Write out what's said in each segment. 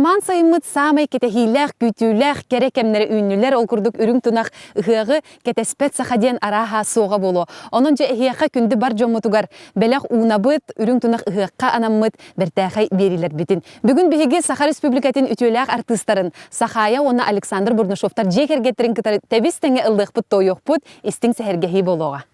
Заман сайымыт самай кетехилях, күтүлях, керекемнері үннілер олкурдук үрің тунақ ыһыахы кетеспет сахаден араха соға болу. Onun же эйиигха күнді бар жомутугар белях унабыт үрің тунақ ыһыахха анаммыт бертәхай берилер битин. Бүгін биһиги Саха Республикатын үтүлях артисттарын Сахая оны Александр Бурнашевтар жекергеттерин кытары тебистеңе ылдықпыт тойоқпыт истин сәхергехи болуға.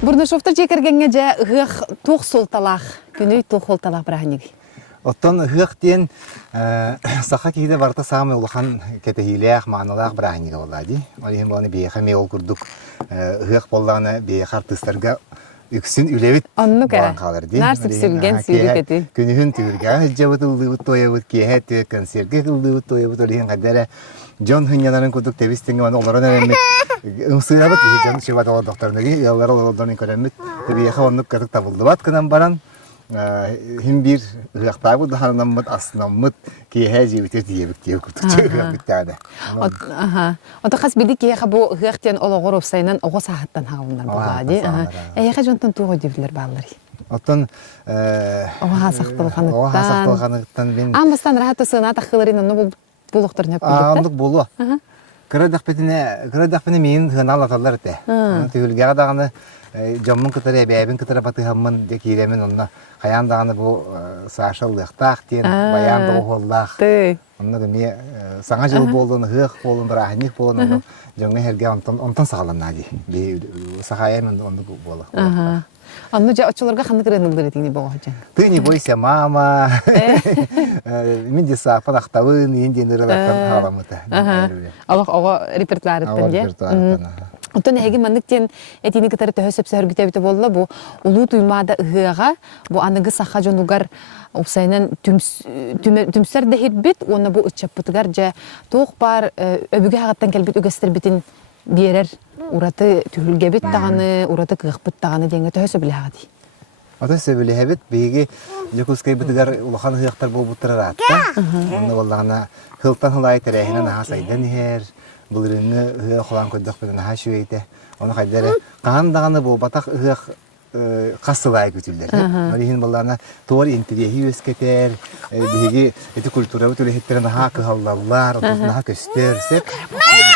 Бурнашевтар жекергенге жа ыһыах тух солталах, күнөй тух солталах брахниги. Оттон ыһыах тен саха киде барта самый улахан кетехилях маналах брахниги боллади. Олихим боны бейха меол курдук ыһыах болланы бейха артистларга үксүн үлебит болан калырди. Нарсып сүлген сүйлүкети. Күнүһүн түргә жабыт ылдыбыт тоябыт киһе концертке ылдыбыт тоябыт олихин кадәре John hünyanların kuduk tebistingi var onların önemli ımsıyabıt John şivat o doktorundaki yıllar olduğunu göremit tabii yaka onluk katık tabuldu bat kınan baran hem bir hıhtağı bu daha namıt aslamıt ki her şey bitir diye kuduk çıkıyor bir tane. Aha. O da kas bidik yaka bu hıhtiyan olağır ofsayından oğuz sahattan hağımlar buladı. Yaka jontan tuğu divler bağları. Oton oğa saktılğanıktan ben ambastan rahat sığına takılarıyla ne bulukturun hep birlikte. Anlık bulu. Kıradak betine men hınalı atarlar ete. Tühülgâ dağını жоммун кытары бәбин кытары батыгаммын де киремен онна хаян даганы бу сашылдыктак тен баян доголлах. Онна деме саңа жыл болдун хык болдун брахник болдун жоңга херге онтон сагаланна ди. Би Сахая мен онду боло. Анну жа очолорга ханны кырынылдыр этини бого жан. Ты не бойся, мама. Мен де сапан актабын энди ныралактан халамыта. Алак ого репертуарыттан же. Онтон эги мандыктен этини кытары төһөсөп сөргүтөбүтө болла бу улуу туймаада ыһыахха бу аныгы саха жонугар усайнан түмсөр дехирбит оны бу ычаппытыгар же тоок бар өбүгө хагаттан келбит үгөстөрбитин биерер ураты түһүлгебит таганы ураты кыгпыт таганы деңге төһөсө билегади. Ата сөбүлебит биги жокускай битигар улахан ыяктар болбуттырар атта. Оны боллагана хылтан хылай терехинен хасайдан хер булрыны ыя холан көддөк битен хашуйте. Оны хайдары кандаганы бу батак ыяк касылай күтүлдер. Марихин боллана тоор интерьеги өскетер, биги эти культура бүтүле хеттерен хакы халлаллар, отусна көстөрсөк.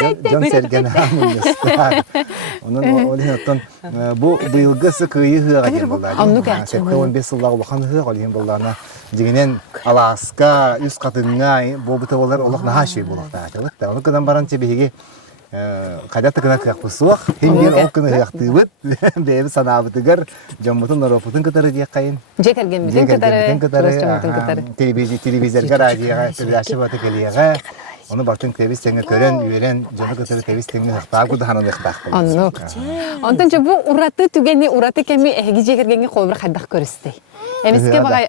Жон серген хамыныстар. Onun olihton bu bıyılgısı kıyı hığa gel bollar. Sepke 15 yıllar olakan hığa olihim bollarına diginen Alaska üst katına bu butalar olak naha şey bolakta. Evet, onu kadar barança bihigi kadar tıkına kıyaq busuq. Hem gen okunu hıyaqtıbıt. Bebi sanabıtıgar jammutun narofutun kadarı diye kayın. Jekergen bütün kadarı. Televizyon radyoya televizyona batı geliyor. Onu bartın tevistenge kören, üyeren, canı kıtırı tevistenge hıqtaq bu da hanı hıqtaq. Anlık. Ondan bu uratı tügeni, uratı kemi ehgi jekergenge kolbur xaddaq körüstey. Emiske bagay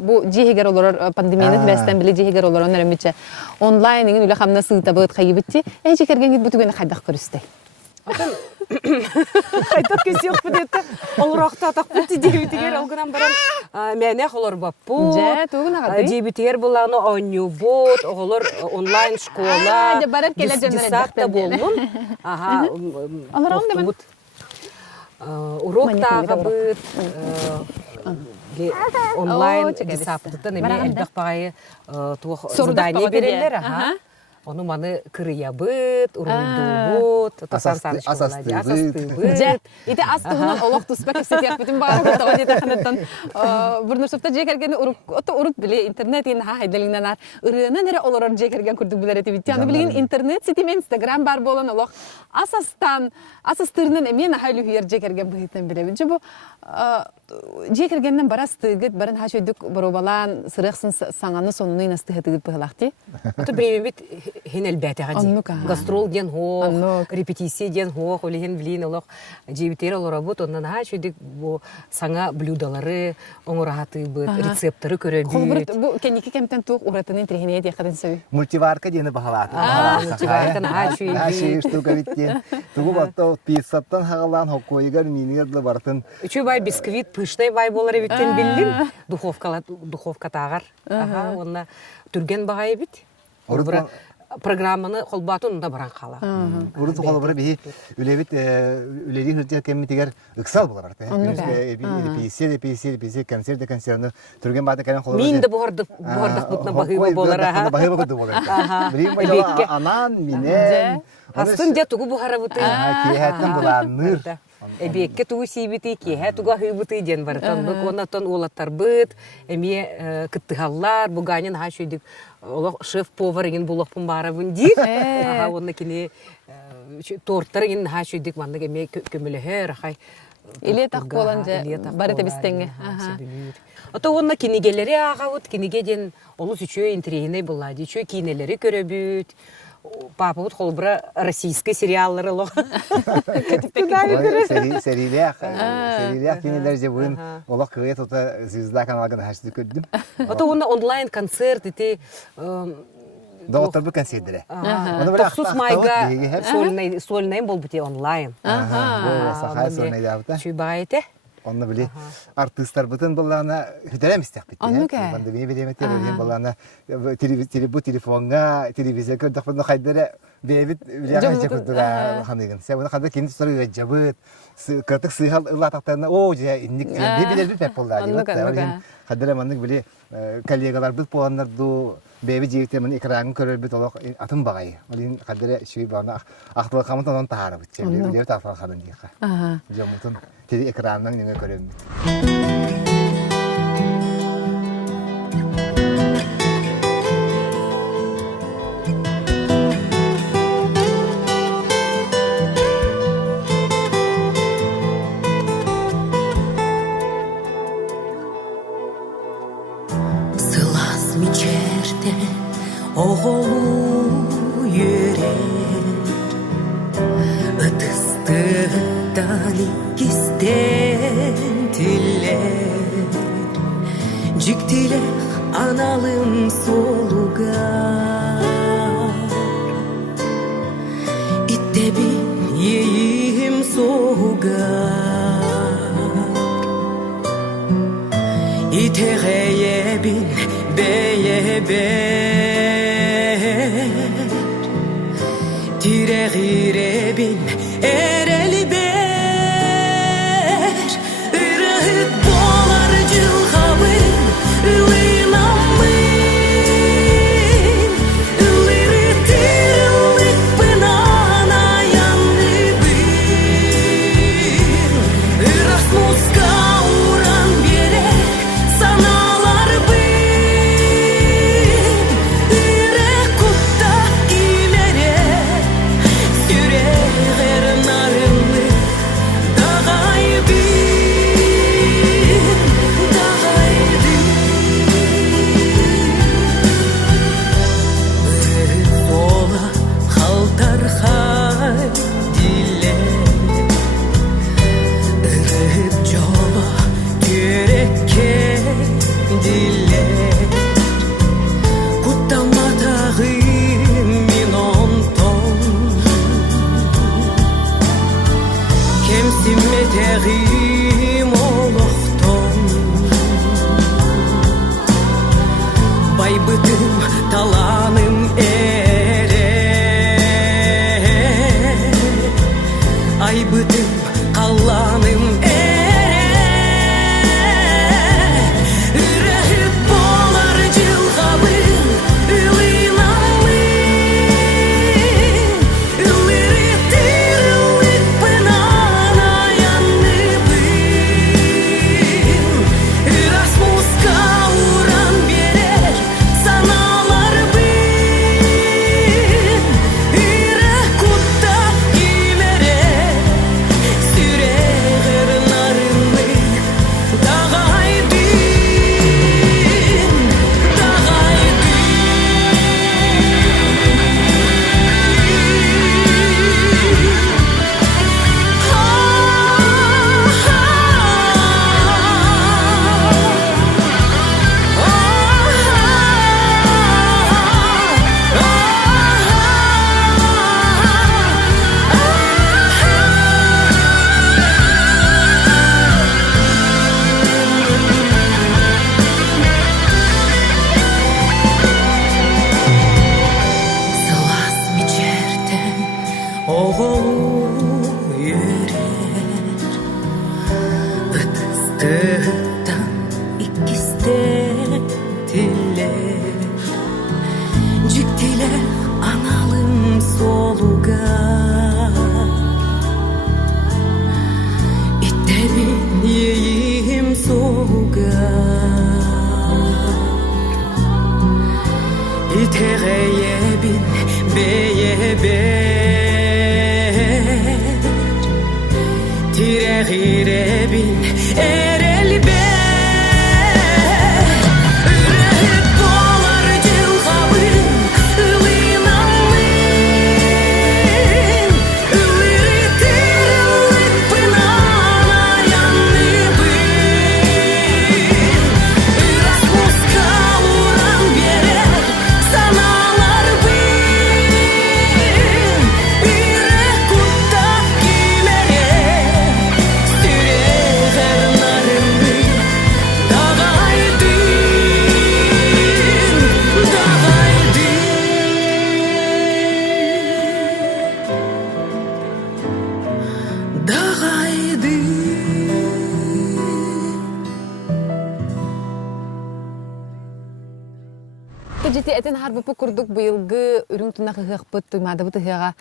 bu jeheger olur pandemiyanı besten bile jeheger olur onlar emice online ingin üle xamna sığıta bağıt xayıbitti. Jekergenge bu tügeni xaddaq körüstey. Қайтақ көз жоқ бұл деді, олырақта атақ бұл дебітігер олғынан баран мәне қолыр бап бұл. Дебітігер бұланы оню бұд, олыр онлайн школа, дисакта болын. Уроктағы бұд, онлайн дисаптыдан әме әлбәқ бағайы задание берелер. Onu manı kırıya bıt, uruydu bıt, asastı bıt. İte astığından olaq tuspek hepseti bütün bağlı bıtağı diye takınıttan. Burnursufta jekergeni urut bile internet yine ha haydalinden ar. Irığına nere olur jekergen kurduk bilir eti bitti. Anı bilin internet sitim Instagram bar bolan olaq. Asastırının emeğine hayli hüyer jekergen bıhitten bile. Çünkü bu jekergenden barastığıt, barın ha şöydük barobalan, sırıqsın sananı sonunu inastı hıtıgıt bıhılaqti. Oto beyemit hen elbette hadi. Gastrol den hoq, repetisiya den hoq, öyle hen bilin olaq. Jebiteri olara bot, ondan ha şöydük bu sana blюдалары, onu rahatı bıt, reseptleri köröbüt. Kolburt, bu kendiki kemten tuğ uğratının trehineye diyekadın söy. Multivarka diyeni bahalatı. Multivarkan ha şöydük. Ha şey ştuka bitti. Tuğu batta pizzattan hağalan hoqoygar miniyadlı bartın. Üçü bay biskvit, pıştay bay bolar evitten bildim. Духовка тағар. Онна түрген бағай бит. Программаны қолбатын да баран қала. Уруту қолбары бейі үлебит үлелі хүртер кеммитігер ұқсал болар. Эписи, концерт, түрген бады кәлен қолбары. Мен де бұғырдық бұтына бағыйба болар. Бағыйба бұды болар. Білейін бай анан, минен. Астын де тұғы бұғара бұты. Кейхеттен бұланыр. Эбекке тугу сибити кеһе туга хыбыты ден бар. Оннан олаттар быт, эме кыттыгаллар, буганин ха шөйдүк. Оло шеф-повар ген булакпын барабын ди. Онна кини торттар ген ха шөйдүк мандык эме көмөлөһөр хай. Иле так боланжа бар этебистеңге. Ото онна кинигелери агабыт, киниге ден олус үчөө интерьене булады. Үчөө кинелери көрөбүт. Папа вот холбра российский сериаллары лох. Сериалях кинелер же буин олох кыйет ота звезда каналган хашты көрдүм. Ото онна онлайн концерт ити доктор бу концерт. Токсус майга сольный бол бути онлайн. Сахая сольный дабыта. Чуйбайте. Онны биле артисттар бүтүн буллана хүтәрәм истәк бит. Пандемия белемете булган буллана телефонга, телевизор көрдүк бу хайдары бебит үләгә җакырда ханыгын. Сәбәне хәдә кинди сорыга җабыт. Кыртык сыйхал ылатактарына о җә инник бебилер бит булды дип. Хәдәлә мәнник биле коллегалар бит булганнар ду беби җигәтә мен экранын көрөр бит олак атын багай. Олин хәдәлә шуй бана ахтылы камытан тахары бит. Бебилер тафан хадын дика. Җамутын теди экраннан ниңә көрәм. Оғолу үйрер Үтістідан иккістен тилер Жіктілер аналым солугар Иттебин ейім соғугар Итеғейебин бейебер Tireğirebin ereli ber Irıhık bolar cılhavın ılınamın Ilırı tirlik pınana yanlı bir Irak muska uğran birer sanalar bir Irek kutta ilere Yüreğer narınlı dağaydı Sola haltar hay dile Irıp jola yürekke dile Kutlamadağım minon ton Kemsimmeteğim oloqton Baybıtım talanım ere Aybıtım kallanım ere Ürehip bolar cılgabın ılınamın Ilırı tirlik pınana yanlı bir Erasmus'ka uğran birer sanalar bir Irek kutta kimere süreğer narınlı dağaydı Sılaz mi çerten oğul yürer Itıstıktan ikkisten tiller Ciktiler analım solugar İttebin yeyim soğugar İteğeyebin beyeber Tireğirebin ereli ber Ürehip bolar cılgabın ılınamın Ilırı tirlik pınana yanlı bir Erasmus'ka uğran birer sanalar bir Irek kutta kimere süreğer Ити этен харбыпы курдук быйылгы үрүң тунак ыһыахпыт Туймаадыбыт ыһыага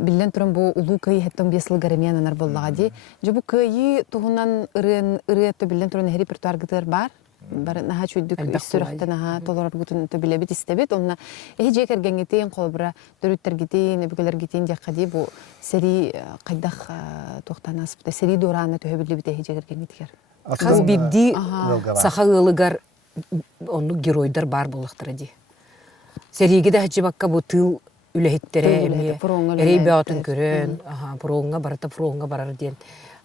билен туран бу улуу кыйы хеттон 5 ыл гаремиян анар боллага ди. Жобу кыйы туһунан ырыатты билен туран репертуар гытыр бар. Бар наха чуйдук үстүрөхтө наха толор гутун төбилебит истебит. Онна эже кергенгетин колбура дөрүттергетин, эбигелергетин дякади бу сери кайдах тохтанаспыта сери дораны төбилебит эже кергенгетер. Хас бидди сахагылыгар онну геройдар бар болуктар ди. Сериге да хачыбакка бу тыл үлехиттере ребятын көрөн, пронга барата пронга барар ден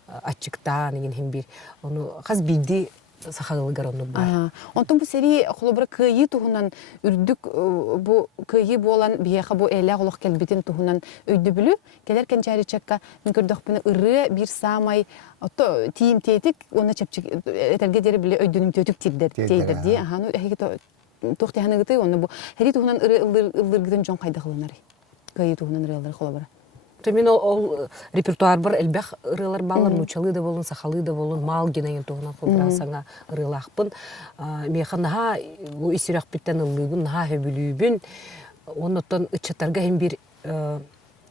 ачыктан деген химбир. Ону хас бидди сахагылыгар онну бар. Онтон бу сери холобра кыйы туһунан үрдүк бу кыйы болан бияха бу эле голох келбитин туһунан өйдөбүлү келер кенчаричакка көрдөкпүнө ыры бир самай ото тиим теетик оны чепчик этерге дери биле өйдөнүм төтүк тидер ди ану эхиге тохтяныгыты оны бу хери туһунан ыры ылдыргытын жон кайда кылынар кыйы туһунан ырылар холобра. Мен ол репертуар бар элбэх ырылар балар, нучалы да болун, сахалы да болун, мал генеген туғынан қолбыра саңа ырылақпын. Меха наха исирак биттен ыллыгын, наха хөбілүйбін. Оннотон ычаттарға хем бір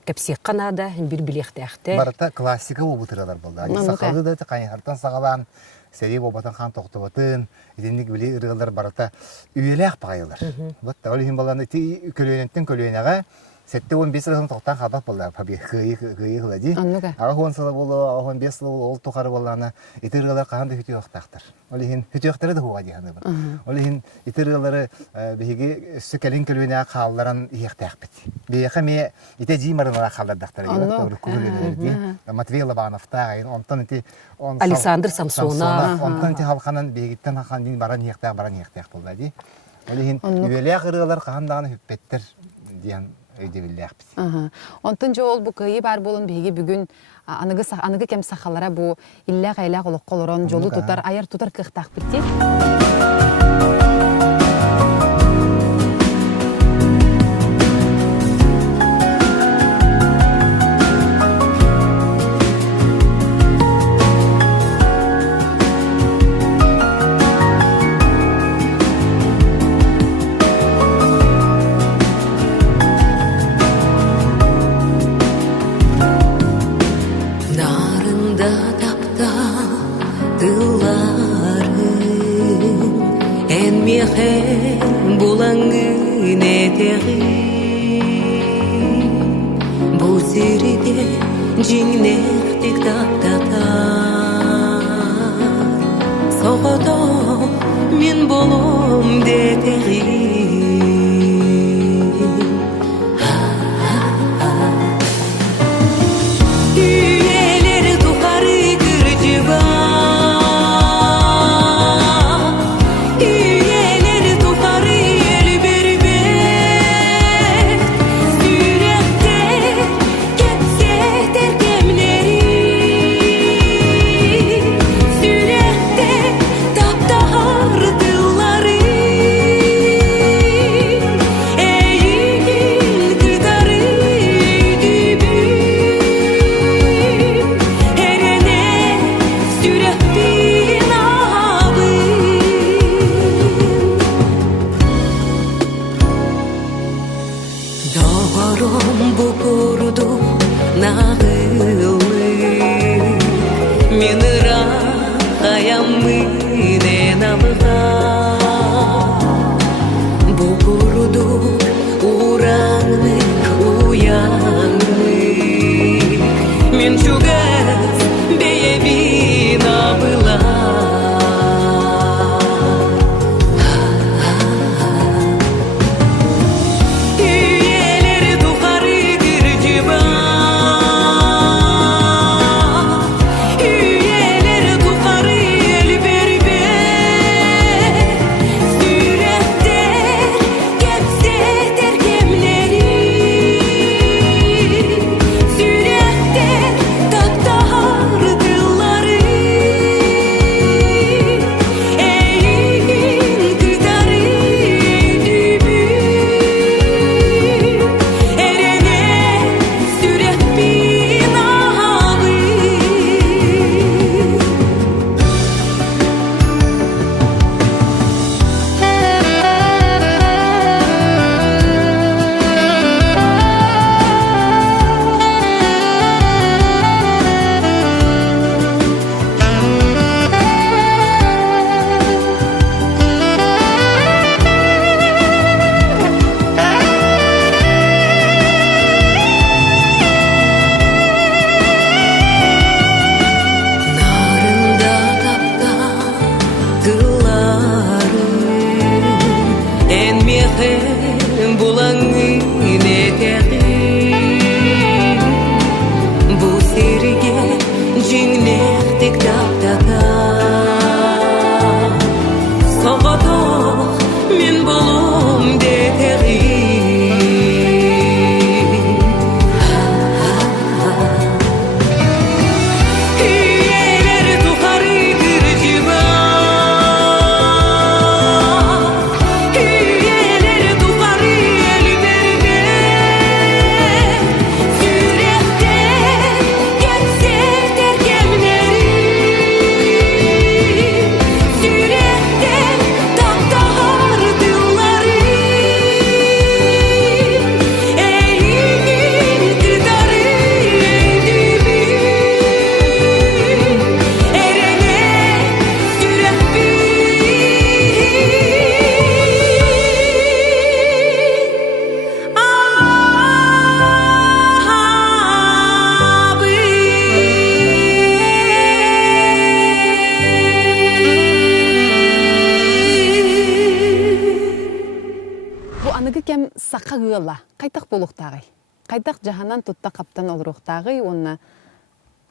кәпсек қанада, хем бір білекті әқті. Барата классика болбут ырылар болды. Сахалы да қайынхартан сағалан, сәре болбатын қан тоқтыбатын, еденлік біле ырылар барата үйелек бағайлар. Вот, олеген баланы көлөнеттен көлөнеға Сетте 15 жылдан тоқтан қабақ болды, паби хыйы қылади. Аға 10 жылы болды, аға 15 жылы болды, ол тоқары болғаны, итірғалар қағанды хүті өқтақтыр. Олеген хүті өқтары да хуға дейханы бір. Олеген итірғалары бейге сөкелін көлуіне қалыларын еқтәқ біт. Бейеқі ме ите жимарынара қалдардақтар. Матвей Лобановта, Александр Самсона. Онтан те халқанын бейгіттен хаққан дейін баран еқтәқ болды. Олеген үйелі қырғалар қағандағаны хүппеттір дейін Онтон жол бу кыйы бар болун биги бүгүн аныгы кем сахалара бу илле кайла голок колорон жолу тутар аяр тутар кыктак битти. Bulangın eteği Bu siride cinektik taptatar Soğuda min bolum deteği Üyeleri tuharı kırcıva Sürekli детерин бу серге жиңнектик таптата соғатох мен болом детерин иелер тухары кыржыба иелер тухары элберге сүректер кетсектер кемнерин сүректер таптагар тылларын эйигин кытары эйдибин эрене Бу аныгы кем саққа гыла. Қайтақ болуқтағай. Қайтақ жаһанан тутта қаптан олруқтағай, онна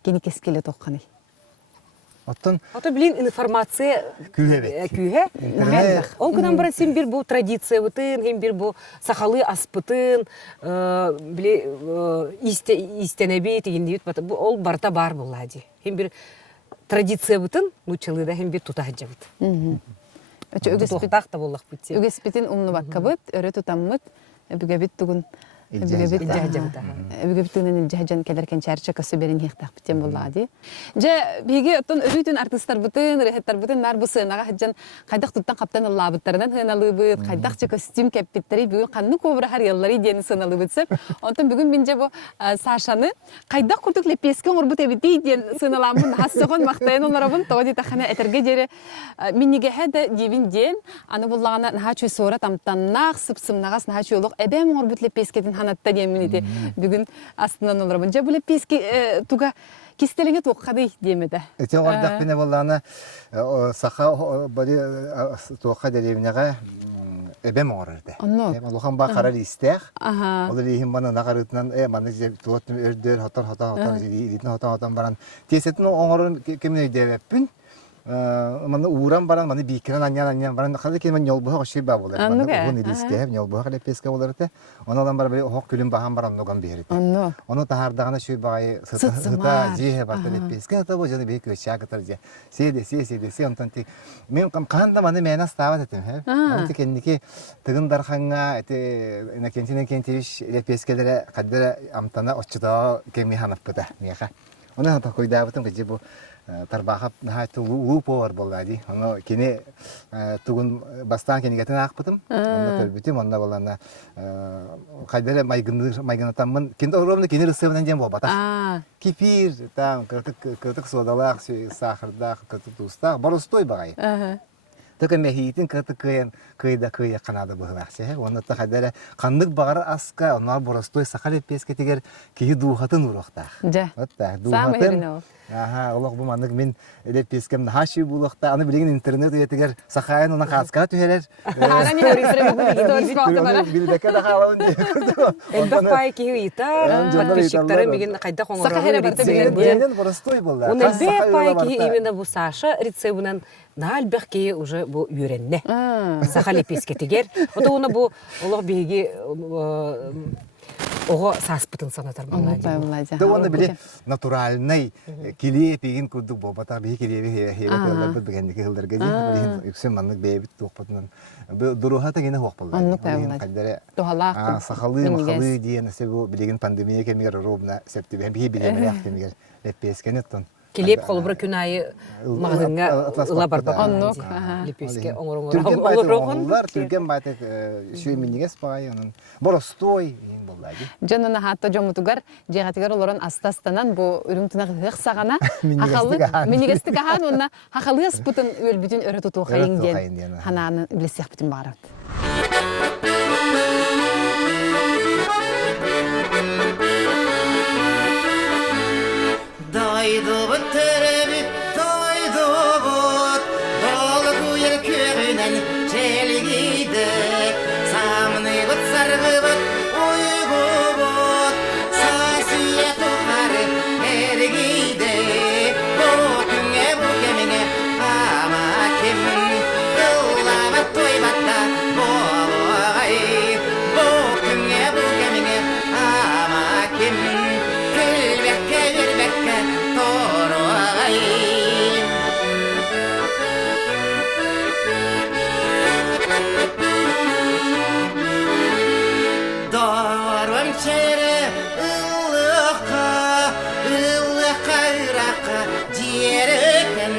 кені кескеле тоққаны. Оттон Ото билин информация күйе күйе. Он кынан бара сен бир бу традиция бутын, hem бир бу сахалы аспытын, биле истенеби дегенде бит бу ол барта бар буллади. Hem бир традиция бутын, нучылыда hem бир тутаҗа бут. Өчө Тохтак та буллак битсе. үгеспитин умну баккабыт, өрө тутаммыт, бүгөбит тугун бүгөбит түгүнүн жажан келеркен чарча көсө берин хектак битен буллади. Же биге оттон өрүтүн артисттар бутын, рехеттар бутын нар бу сынага хаджан кайдак туттан каптан лабыттарынан хыналыбыт, кайдакча костюм кеппиттери бүгүн канны кобра har яллары дени сыналыбытсып. Онтон бүгүн минже бу Сашаны кайдак куртук лепескен орбут эбити ден сыналамын хассогон мактайын оларабын тоди тахана этерге жере миниге хада дивин ден аны буллагана нахачу сора тамтаннак сыпсымнагас нахачу олук эбем орбут лепескедин ханатта деминити бүгүн астынан оларабын. Же бу лепески туга кистелеңе тоққады демеді. Эти ордак бине болланы саха бari тоққа деревняга эбем орырды. Лухан ба карар истех. Ол лихим бана нагарытынан маны же туотум өрдөр хотор илитин хотор баран. Тесетин оңорун кемне дебеппин. Маны уран баран маны бикирен аньян баран хады кемен жолбуга ошиба болар. Маны бу нидиске жолбуга лепеске боларты. Ондан бар бир хок күлүм бахан баран ноган берди. Оны тахардагына шүй багай сыта жие бар лепеске та бу жаны бек шагытар же. Седе онтан ти мен канда маны мена става детим. Анты кенники тыгындар ханга эти кентиш лепескелере каддера амтана оччута кеми ханаппыта меха. Оны та койдабытым ки бу тарбахап нахату лупор боллади. Оно кене тугун бастан кенигетен акпытым. Онда көрбүтүм, онда болана кайдара майгынатамын. Кенде оромны кене рысыбынан жем болбата. Кипир, там кыртык содалак, сахардак, кыртык тустак, боростой багай. Только мехитин кыртык кыйда канада быгылакчы. Онда та кайдара кандык багары аска, онар боростой сахалеп песке тегер кии дуухатын урохтак. Вот так, дуухатын. Олог бу манык мен элеп пескем хаши булакта аны билген интернет етегер Сахаян она хаска түһелер. Билбекке да халын дегерди. Элбек пай ки итар, подписчиктары меген кайда коңор. Сахая барты билген боростой болду. Он элбек пай ки именно бу Саша рецебунан налбек ки уже бу үйренне. Сахали песке тегер. Ото уна бу олог биги ого саспытын санатар баллади. Да оны биле натуральный киле пеген курдук болбата би киле хебелер бигендики хылдырга ди. Үксем маннык бебит токпатынан. Дурухата гене хок болду. Каддере сахалы махалы диен себу билеген пандемия кемер робна септиби би билемек кемер лепескенеттон. Келеп холбра күнайы магынга ыла барды. Оннук, лепеске оңорогон. Түрген байтек шүйминигес пай, анын боростой боллади. Жанына хатта жомутугар жегатыгар олорон астастанан бу үрүңтүнө хыксагана ахалы минигестик ахан онна хакалы спутун өлбүтүн өрө тутуу хайын хананы билесек бүтүн барат. Daydı bıttırıbıt, daydı bıt, dolu kuyur köyünen çelgiydi. Samını bıt sargı bıt, uygun Doğurum çeyre ıhıahha Irakka Ciğerden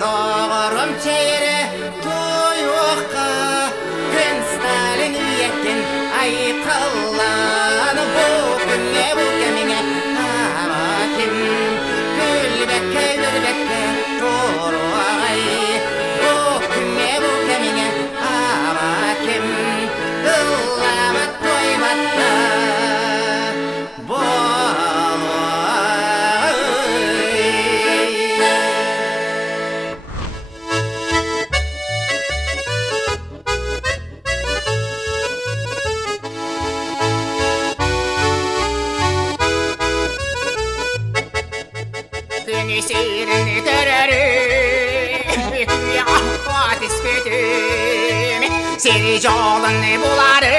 Doğurum çeyre Toyuhka Kınstalin üyetten Ay kallan Bu kümine Amakim Gülbekke Doğru ağay Bu kümine Amakim Illamat Tuймаада Güneşlerini görürüm Yahvat ispetüm Seri yolun buları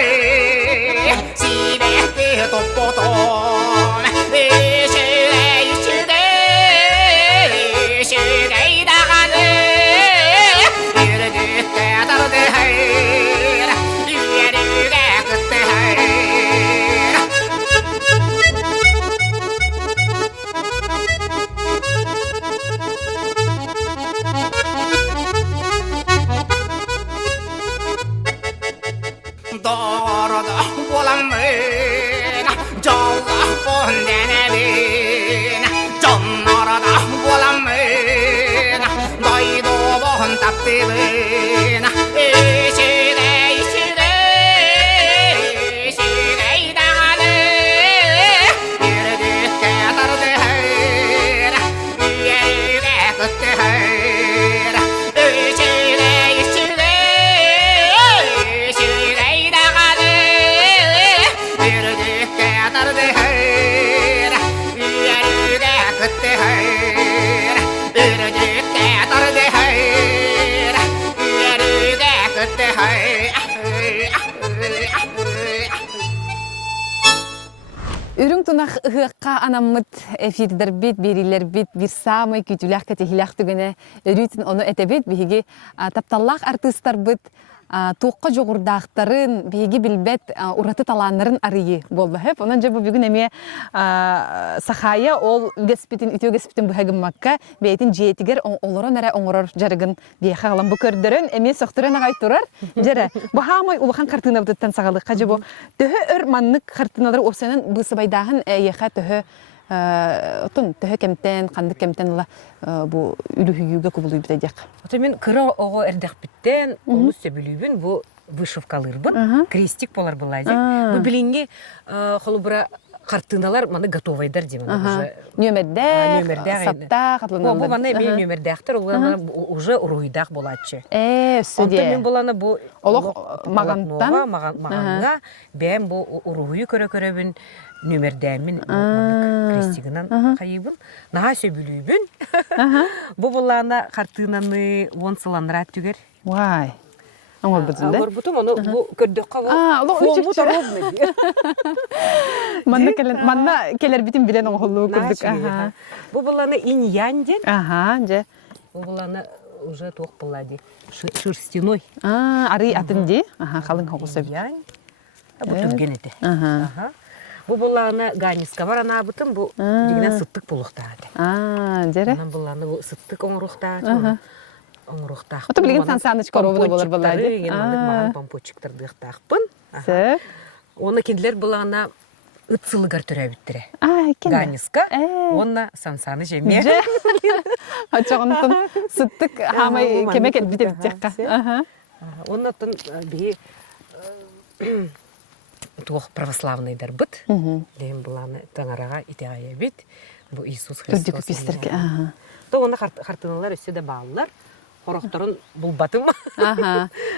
Sibekli toppotum Üşüde dağını Yürüdük de dardı hayır Yürüge kıttı hayır Doğruda bulamın Callah bon denemin Canlara da bulamın Daydo bon taptımın Üşüde dağını Yürüdük de dardı hayır Yürüge kıttı hayır Üşüde dağını Yürüdük de dardı hayır Yürüge kıttı hayır Yürüdük de dardı hayır Yürüge kıttı hayır Үрүң тунах ыһыахха анаммыт эфирдер бит, берилер бит, bir самый күтүләх кәтехиләх түгенә өрүтін оны әтәбет, биһиги тапталлах артисттар бит, туққа жоғырдақтарын, биһиги билбет ураты таланнарын арыйы болды. Хеп, онан жа бу бүгін әме Сахая ол үгеспитин, үтө үгеспитин бұхагын макка, бейтін жетігер олорон әрі оңырор жарығын бейха қалан бұ көрдірін, әме соқтырын ағай тұрар. Жәрі, бұ хамай улахан картына бұдыттан сағалық. Қажы бұ, төхі өр маннық картыналар осының бұсы байдағын әйеха төхі төхі кемтен, қандық кемтен бұ үліхүйіге көбілуй бітәдек. Мен кыра оғы әрдәқ біттен, оны сөбілуйбін, бұ вышивкалырбын, крестик болар бұлайды. Бұ білінге қолы бұра картыналар маны готовайдар деймін. Нөмердәқ, сапта, қатлынан. Бұл маны мен нөмердәқтір, уже ұруйдақ боладшы. Сөде. Онта мен боланы бұл мағанға бәм бұл ұруйы көрі-көребін нөмердәмін крестигінен қайыбын. Наға сөбілуйбін. Бұл боланы картынаны онсыланырат түгер. Вай. Көрбүтүм, Көрбүтүм, оны бұл көрдөкқа форму таробны. Манна келер битин билен оңғылу көрдік. Бұл боланы иньян ден. Бұл боланы уже тоқ болады. Шерстяной. Ары атын де. Қалың хоғысы бит. Иньян. Бұл түрген еті. Бұл боланы ганиска бар ана бұтын, бұл дегенен сыттық болуқтады. Дере? Бұл боланы сыттық оңырықтады. Ото билген сансанычка ровно болар болады. Маған помпочиктарды ықтақпын. Оны кенділер болана ұтсылығар түрі біттірі. Ганиска, оны сансаны жеме. Ачағынтын сыттық хамай кемек әлбіте біттеққа. Оны тұн бей туох православныйдар быт. Дейін боланы таңараға итеғая бит. Бұл Иисус Христос. То оны қартыналар өсі де бағылар. Хорохторун булбатым.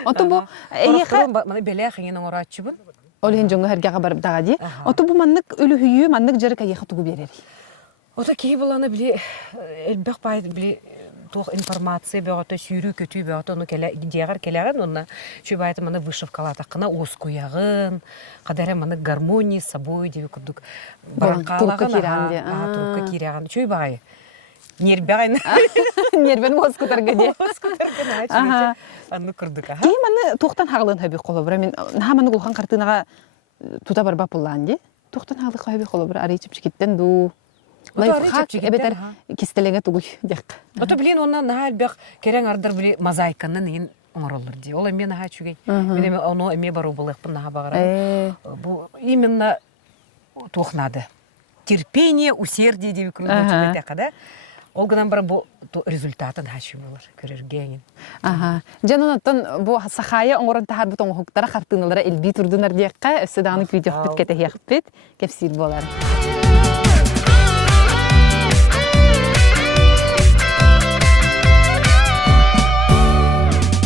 Ото бу эйиигин мана беле хеңен оратчыбын. Олен жоңга хергага барып дагади. Ото бу маннык үлүхүйү, маннык жары кайга тугу берер. Ото кей буланы биле элбек байт биле тох информация бөгөтө сүйрүү көтүү бөгөтө ону келе диягар келеген онна чүбайты мана вышивкала такына ос куягын, кадары мана гармония с собой деп курдук. Баракалаган. Турка киряган. Чүбай Нербяйн. Нербен москутарга де. Москутарга. Анны курдук. Кей маны тоқтан хагылын хаби коло бара мен хаманы кулхан картынага тута барба пулланди. Тухтан халы хайбы холобра аричип чикиттен ду. Лайфхак эбетер кистелеге тугуй дек. Ото билин онна нахал бек керең ардыр били мозаиканын ин оңороллар ди. Ол эме наха чугей. Мен оно эме бару булыкпын наха багара. Бу именно тухнады. Терпение, усердие деп крутно чугей да. Ол гынан бар бу результатын хачу булар көрергенин. Ага. Жанонаттан бу Сахая оңорон тахар бутон хуктара хартыналара элби турдунар декка өсөданы видео биткете хякпет кепсил болар.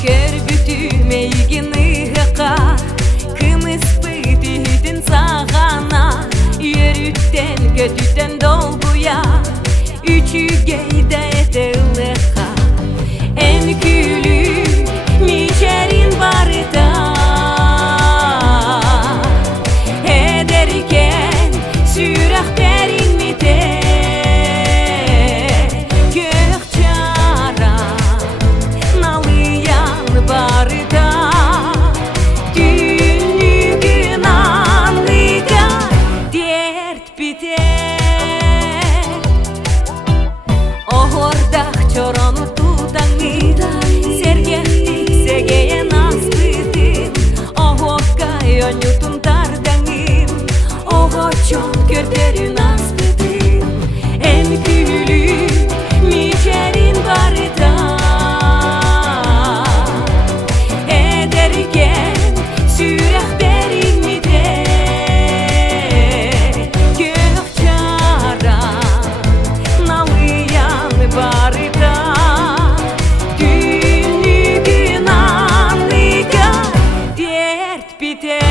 Көрбүтүм эйиигин ыһыахха кымыспытыдын сагана үйөрүттен көтүтен долгуя үчүгейде этылыахха эн күлү мичерин барыта эдеркен сүрахтерин мите кök чара налыян барыта түнүгүн анлыга дерт битер Ордах чорону тутаңы сергеттик сегеен аспытын огоккай онютун тардаңын огочон көрдөрүн аспытын эн күлү мичерин барыта эдерген сүрахтерин мите кök чара барыта түнүгүн анлыга дерт битер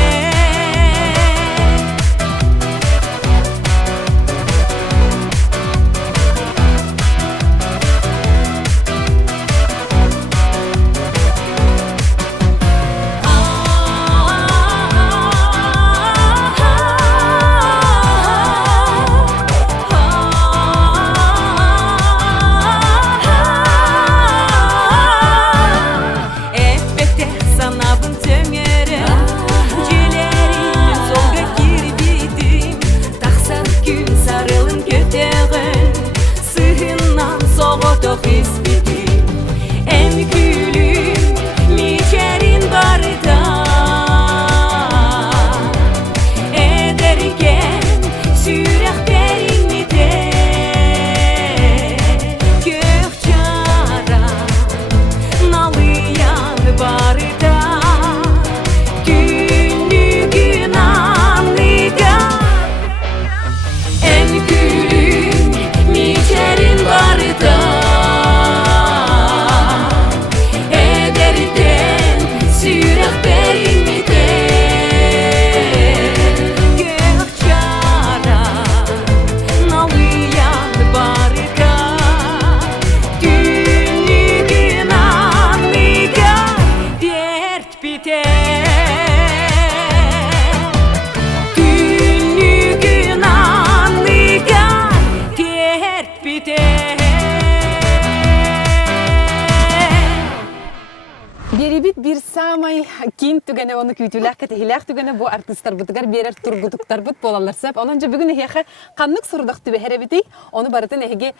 Bir samay kim tügene onu kütülek ketihilek tügene bu artistler butgar birer turgutuklar but bolalar sep. Onunca bugün hehe kanlık sorduk tübe herebitik. Onu baratın hege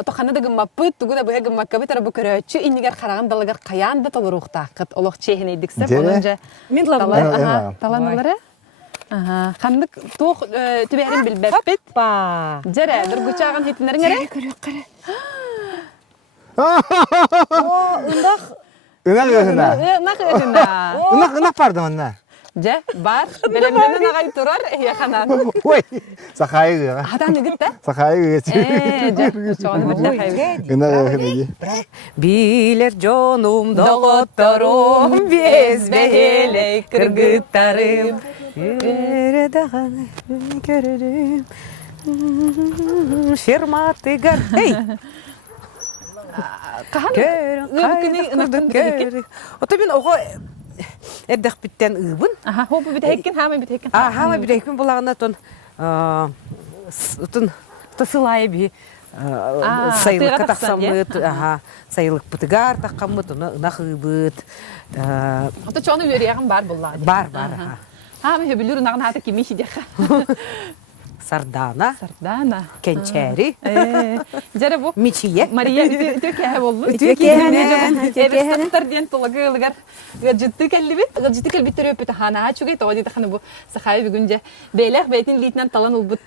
otoxana da gımmapıt tügü da bu hege gımmakabit ara bu köröçü iniger xaragan dalagar qayan da talıruq taqıt. Oloq çehine edik sep. Onunca Min lavlar. talanıları. Aha, kanlık toq tüberin bilbepit. Hoppa. Jere, dur guçağın hitinlerin ere. O undaq Inak öhüna. Nak öhüna. Inak pardon anna. Je, bar. Belemden ağay turar yaxanan. Oy. Sahaya gı. Hadan nigit de? Sahaya gı. Je, çoğunu bitle hayır. Inak öhüna. Bilir canım dağıtlarım bezbehele kırgıtlarım Göre dağını görerim Şermatı gar hey Kahan? Ota ben oğu erdek bitten ıbın Aha, hopu bir hekken, hama bir hekken. Hama bir hekken bulağına ton Tasılaya bir sayılık taqsamıt, sayılık pıtıgar taqamıt, ona ıbıt. Ota çoğunu yürüyen bar bulladı. Bar. Ха мен хөбүлүр нагын хата кими хидеха. Сардана, Сардана. кенчери, Жара бу. мичие. Мария үтөкә болду. Үтөкәһе. Эбестер диен толагылыгар. Гаджитты келбит төрөп хана чугай тоди тахны бу Сахая бүгүнҗе бейләх бейтин литнан талан улбут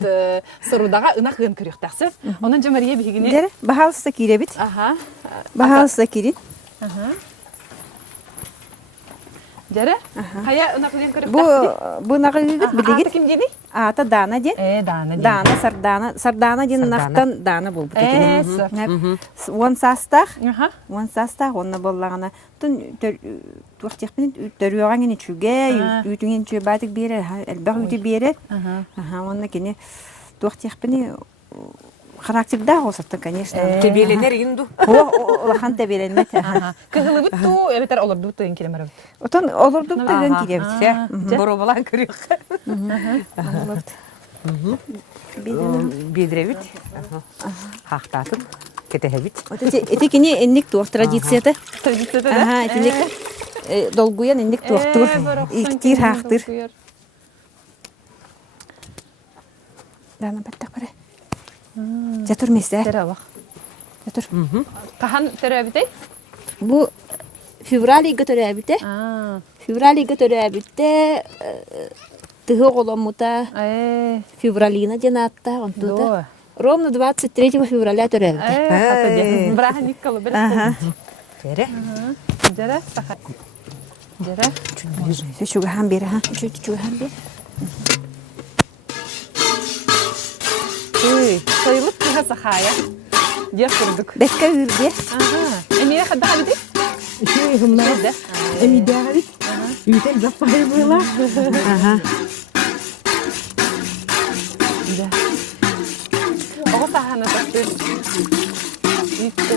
сорудага ынак гын көрөктәксә. Онан жа Мария бигине. Дер бахалса киребит. Аха. Бахалса кирин. Жара? Хая ынак гын көрөктәксә. Бу нагылыгыт билигит. Ким диди? Ата Дана ден. Дана. Дана сардана. Сардана ден нактан Дана булбут экен. Вон састах. Аха. Вон састах онна боллагана. Тун туактехпин төрүгән генә чүгә, үтүнген чү батык бере, әлбәг үтү бере. Аха, онна кине туактехпин характерда осатты, конечно. Тебеленер инду. Олахан тебеленмет. Кыгылыбыт ту эбетер олорду тыйын келемер. Отон олорду деген киребит. Боробалан көрөк. Бидребит. Хактатып, кетехебит. Эти кине энник туак традицияты. Традицияты. Ага, этинек долгуян энник туактыр. Иктир хактыр. Дана баттак баре. Жатур месте. Терабак. Жатур. Кахан терабитей? Бу февралига төрәбите. Февралига төрәбите тыгы голомута февралина денатта онтуда. Ровно 23 февраля төрәбите. Браханик калыбыр. Тере. Жара Сахая. Жара. Шуга хам бер, ха. Шуга хам бер. Sayılıp kıha Sahaya. Diye kurduk. Bekka үрде. Emine kadar hadi. Hımlar. Emide abi. Ütel zapayı bula. Aha. O sahana taktı. Bitti.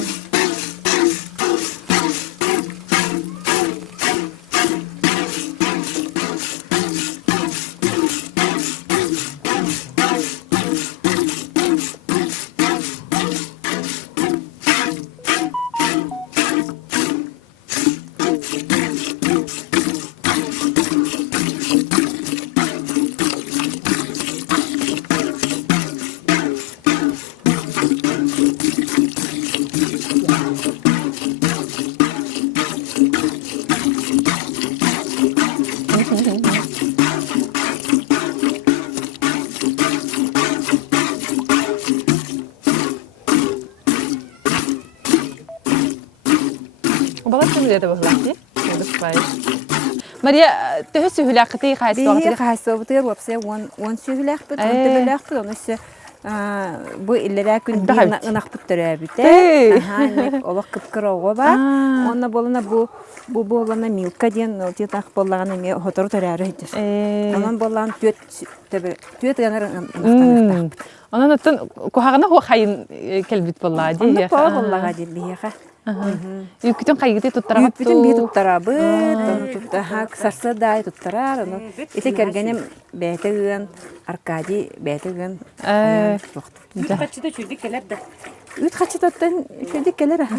ده بغلطي بس باي Мария, ты сюхляхты хайсо. Бие хайсо бутыр вапсе вон сюхляхты, тебляхты, онысы бу иллерә күн ынак бүттөрә бите. Аха, олак кыпкырого ба. Онна болына бу болына милка ден, титак боллаган эме хотору төрәре итер. Анан боллан төт янар ынактан. Анан аттан кохагына хо хайын келбит болла ди. Онна по боллага ди бияга. Үкүтөн кайгыты туттарабы. Үкүтөн би туттарабы, туттахак сарсадай туттарар, аны эте кергенем бәйтеген Аркадий бәйтеген. Үт качыда чүрдик келер да. Үт качыдаттан чүрдик келер, аха.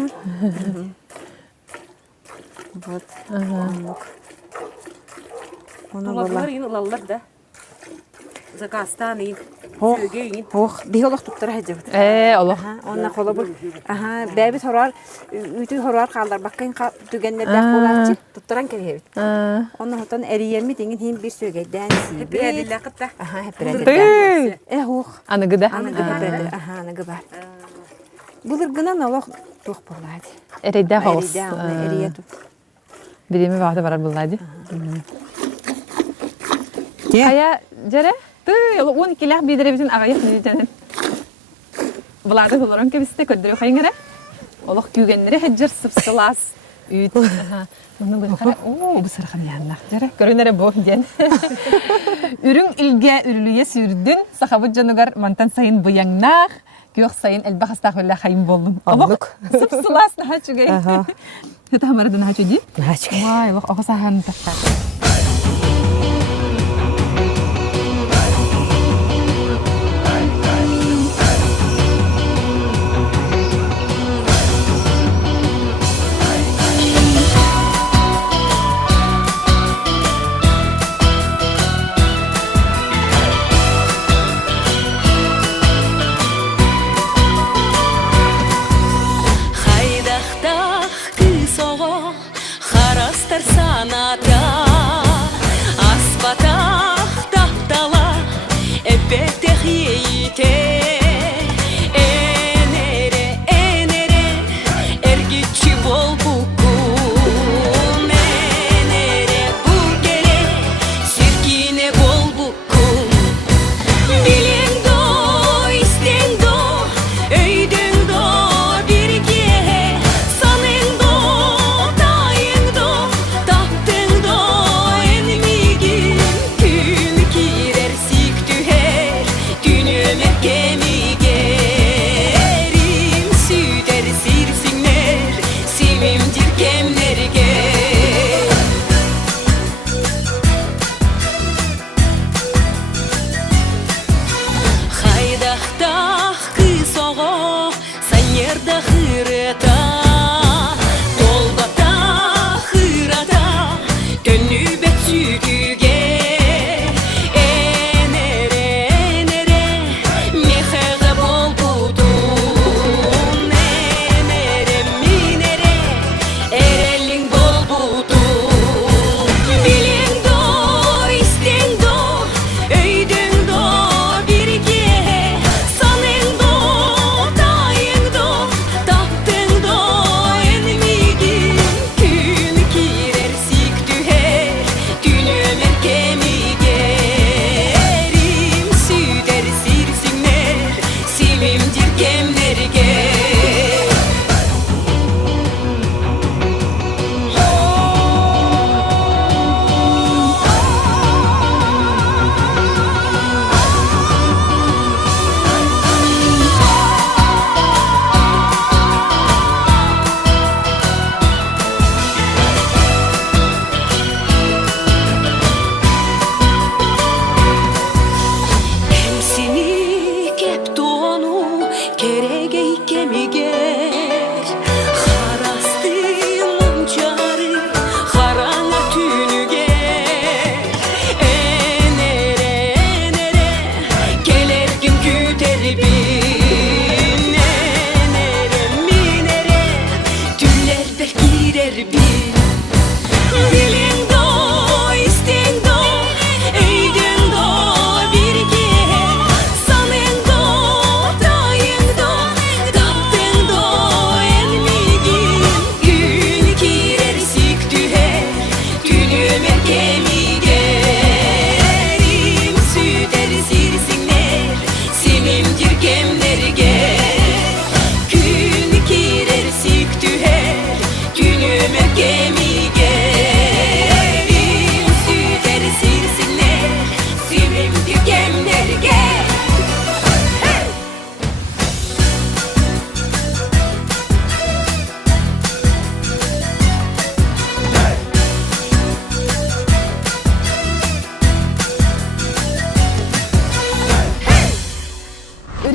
Вот. Оны Улаблар ин улалар да. Закастан ин. Ох, биолог туттар хәҗәбет. Аллах. Онна холы бу. Аха, бәбит хорар, үтү хорар калдар баккан түгәннәрдә булачы туттаран кебет. Онна хотан эриемми деген һин бир сөйгәдән сибет. Бирәдилә кытта. Аха, бирәдилә. Ох, Аныгыда. аха, аны гыба. Булыр гына налог тук булады. Эрейдә хос. Эриету. Биреме вакыты бар булады. Те. Ая, жара ты 12 лах бидеребитин агаяк нидән. Буларды буларан кебисте көддөрө хайгыра. Аллах күгәннәре хәҗҗер сыпсылас. Үт. Моны гыйкара. О, бу сархан яннак. Жара көрүнәре бу дигән. Үрүң илгә үрүлүе сүрдүн. Сахабы җанугар мантан сайын буяңнак. Күйөк сайын әлбәхастагылла хайым болдум. Аллах сыпсылас нахачугай. Хәтта хамардан нахачуди. Нахачугай. Вай, аллах агасахан такка.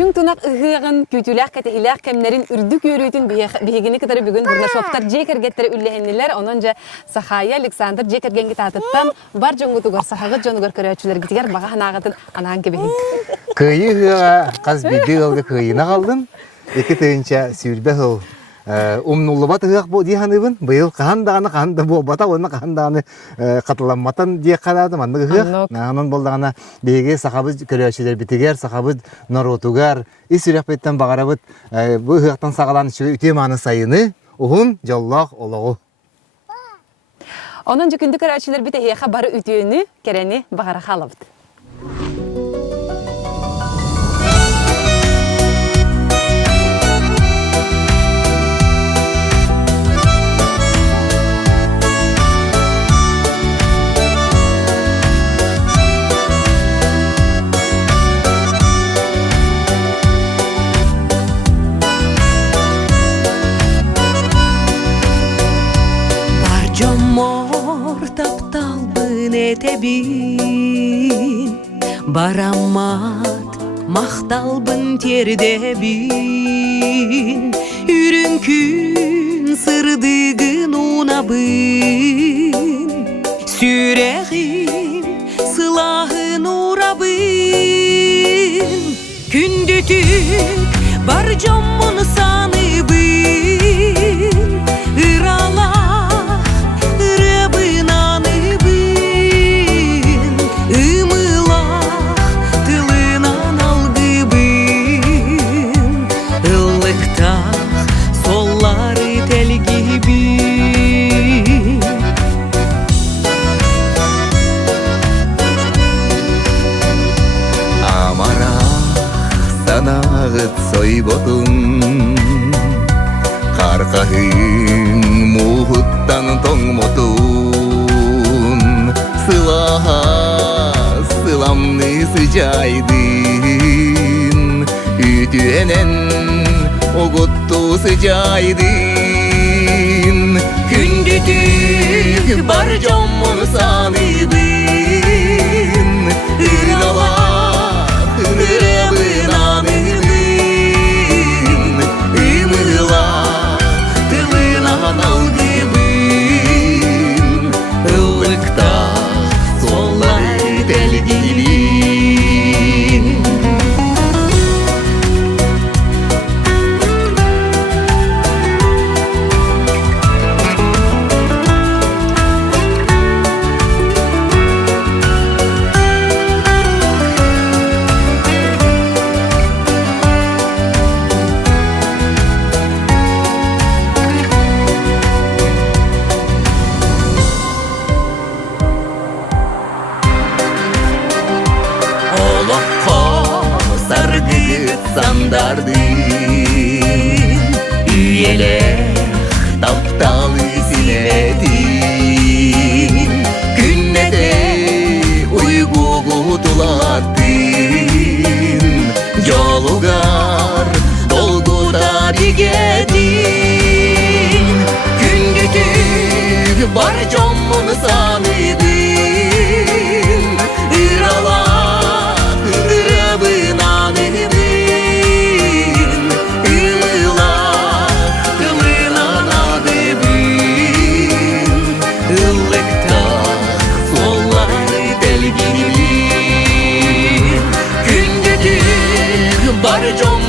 Үрүң тунак ыһыагын күтүләк кәтәһиләк кемнәрин үрдүк йөрүтүн бигене кытары бүгүн Бурнашевтар жекергеттер үлләһеннеләр. Ононжа Сахая Александр жекергенге татыттан бар жоңгутугар сахагыт жонугар көрәчүләр гитигәр бага ханагытын анаан кебеһин. Кыйы ыһыага каз биди алды кыйына калдым. Эки тыйынча сүрбе хыл умнуллубат ыһыак бу диханыбын. Быйыл кахандаганы болбата оны кахандаганы катыламматан дие каладым аны ыһыак. Анан болдагана беге сахабыз көрәчүләр битигәр сахабыз наротугар исүрәпеттен багарабыт бу ыһыактан сагаланычы үтеманы сайыны ухун жоллак ологу. Онон жүкүндү көрәчүләр бите ыһыакка бары үтүөнү керени багара халабыт. Мор тапталбын этебин, барамат макталбын тердебин, үрүңкүн сырдыгын унабын, сүрегим сылахын урабын, күндүтүк бар жоммун саныбын, ырала Сойботун каркахын мухуттан тоңмотун сылаха сыламны сыжайдын үтүенен оготту сыжайдын күндүтүк бар жоммун саныбын ырала ырабын аныбын Sandardın üyeler taptalı siledin günne de uygu kutulattın yolugar dolguda digedin gündütük var jommun sanıdın ırala ırabın anıbın Barjom